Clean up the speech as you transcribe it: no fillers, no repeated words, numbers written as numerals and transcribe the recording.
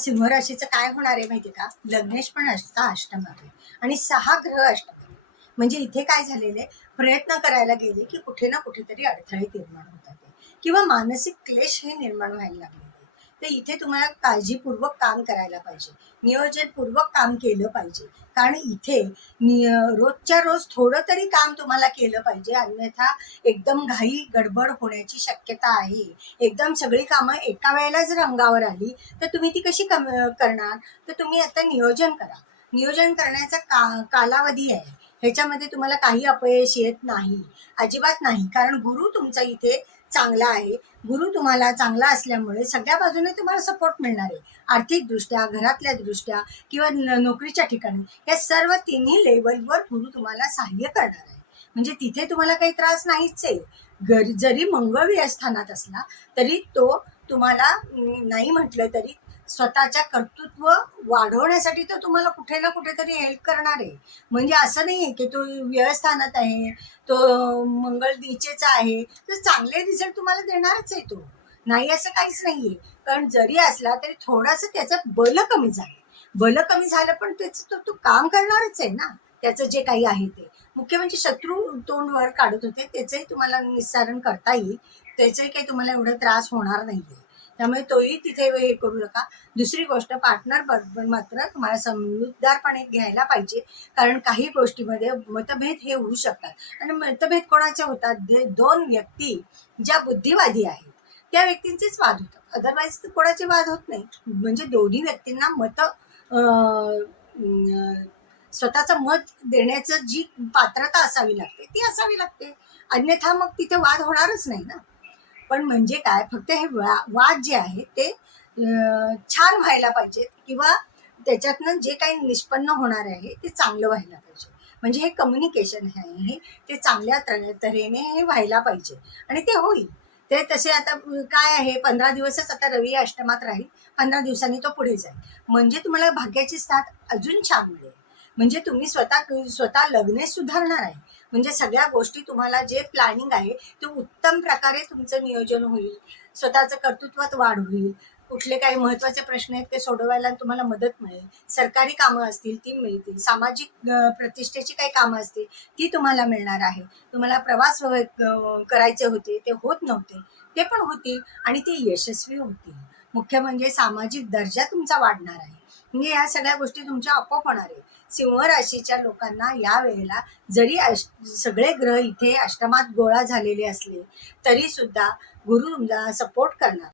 सिंह राशीचं काय होणार आहे माहिती का, लग्नेश पण अष्टमात आहे आणि 6 ग्रह अष्टमात आहे. म्हणजे इथे काय झालेले, प्रयत्न करायला गेले की कुठे ना कुठेतरी अडथळे निर्माण होतात किंवा मानसिक क्लेश हे निर्माण व्हायला लागले. तर इथे तुम्हाला काळजीपूर्वक काम करायला पाहिजे, नियोजनपूर्वक काम केलं पाहिजे. कारण इथे रोजच्या रोज थोडं तरी काम तुम्हाला केलं पाहिजे, अन्यथा एकदम घाई गडबड होण्याची शक्यता आहे. एकदम सगळी कामं एका वेळेला जर अंगावर आली तर तुम्ही ती कशी करणार. तर तुम्ही आता नियोजन करा. नियोजन करण्याचा कालावधी आहे, ह्याच्यामध्ये तुम्हाला काही अपयश येत नाही, अजिबात नाही. कारण गुरु तुमचा इथे चांगला आहे. गुरु तुम्हाला चांगला असल्यामुळे सगळ्या बाजूने तुम्हाला सपोर्ट मिळणार आहे. आर्थिक दृष्ट्या, घरातल्या दृष्ट्या किंवा नोकरीच्या ठिकाणी, या सर्व तिन्ही लेवलवर गुरु तुम्हाला सहाय्य करणार आहे. म्हणजे तिथे तुम्हाला काही त्रास नाहीच आहे. जरी मंगळ व्यवस्थानात असला तरी तो तुम्हाला नाही म्हटलं तरी स्वतःच्या कर्तृत्व वाढवण्यासाठी तो तुम्हाला कुठे ना कुठेतरी हेल्प करणार आहे. म्हणजे असं नाही आहे की तो व्यवस्थानात आहे, तो मंगळ नीचेचा आहे तर चांगले रिझल्ट तुम्हाला देणारच आहे. तो नाही असं काहीच नाहीये. कारण जरी असला तरी थोडंसं त्याचं बल कमी झालं पण त्याचं तो काम करणारच आहे ना. त्याचं जे काही आहे ते मुख्य म्हणजे शत्रू तोंड वर काढत होते त्याचंही तुम्हाला निस्सारण करता येईल. त्याचंही काही तुम्हाला एवढा त्रास होणार नाहीये. त्यामुळे तोही तिथे हे करू नका. दुसरी गोष्ट, पार्टनर बरोबर मात्र तुम्हाला समजूतदारपणे घ्यायला पाहिजे. कारण काही गोष्टीमध्ये मतभेद हे होऊ शकतात आणि मतभेद कोणाचे होतात, 2 व्यक्ती ज्या बुद्धिवादी आहेत त्या व्यक्तींचेच वाद होतात. अदरवाईज कोणाचे वाद होत नाही. म्हणजे दोन्ही व्यक्तींना स्वतःचं मत देण्याचं जी पात्रता असावी लागते ती असावी लागते, अन्यथा मग तिथे वाद होणारच नाही ना. पण म्हणजे काय, फक्त हे वाद जे आहे ते छान व्हायला पाहिजे किंवा त्याच्यातनं जे काही निष्पन्न होणार आहे ते चांगलं व्हायला पाहिजे. म्हणजे हे कम्युनिकेशन आहे ते चांगल्या तऱ्हेने हे व्हायला पाहिजे आणि ते होईल. ते तसे आता काय आहे, 15 दिवसच आता रवी अष्टमात राहील, 15 दिवसांनी तो पुढे जाईल. म्हणजे तुम्हाला भाग्याची साथ अजून छान मिळेल. म्हणजे तुम्ही स्वतः लग्नेच सुधारणार आहे. म्हणजे सगळ्या गोष्टी तुम्हाला जे प्लॅनिंग आहे ते उत्तम प्रकारे तुमचं नियोजन होईल. स्वतःचं कर्तृत्वात वाढ होईल. कुठले काही महत्त्वाचे प्रश्न आहेत ते सोडवायला तुम्हाला मदत मिळेल. सरकारी कामं असतील ती मिळतील. सामाजिक प्रतिष्ठेची काही कामं असतील ती तुम्हाला मिळणार आहे. तुम्हाला प्रवास करायचे होते, ते होत नव्हते, ते पण होतील आणि ते यशस्वी होतील. मुख्य म्हणजे सामाजिक दर्जा तुमचा वाढणार आहे. म्हणजे या सगळ्या गोष्टी तुमच्या आपोआप होणार आहे. सिंह राशीच्या लोकांना या वेळेला जरी सगळे ग्रह इथे अष्टमात गोळा झालेले असले तरी सुद्धा गुरु तुमचा सपोर्ट करणार.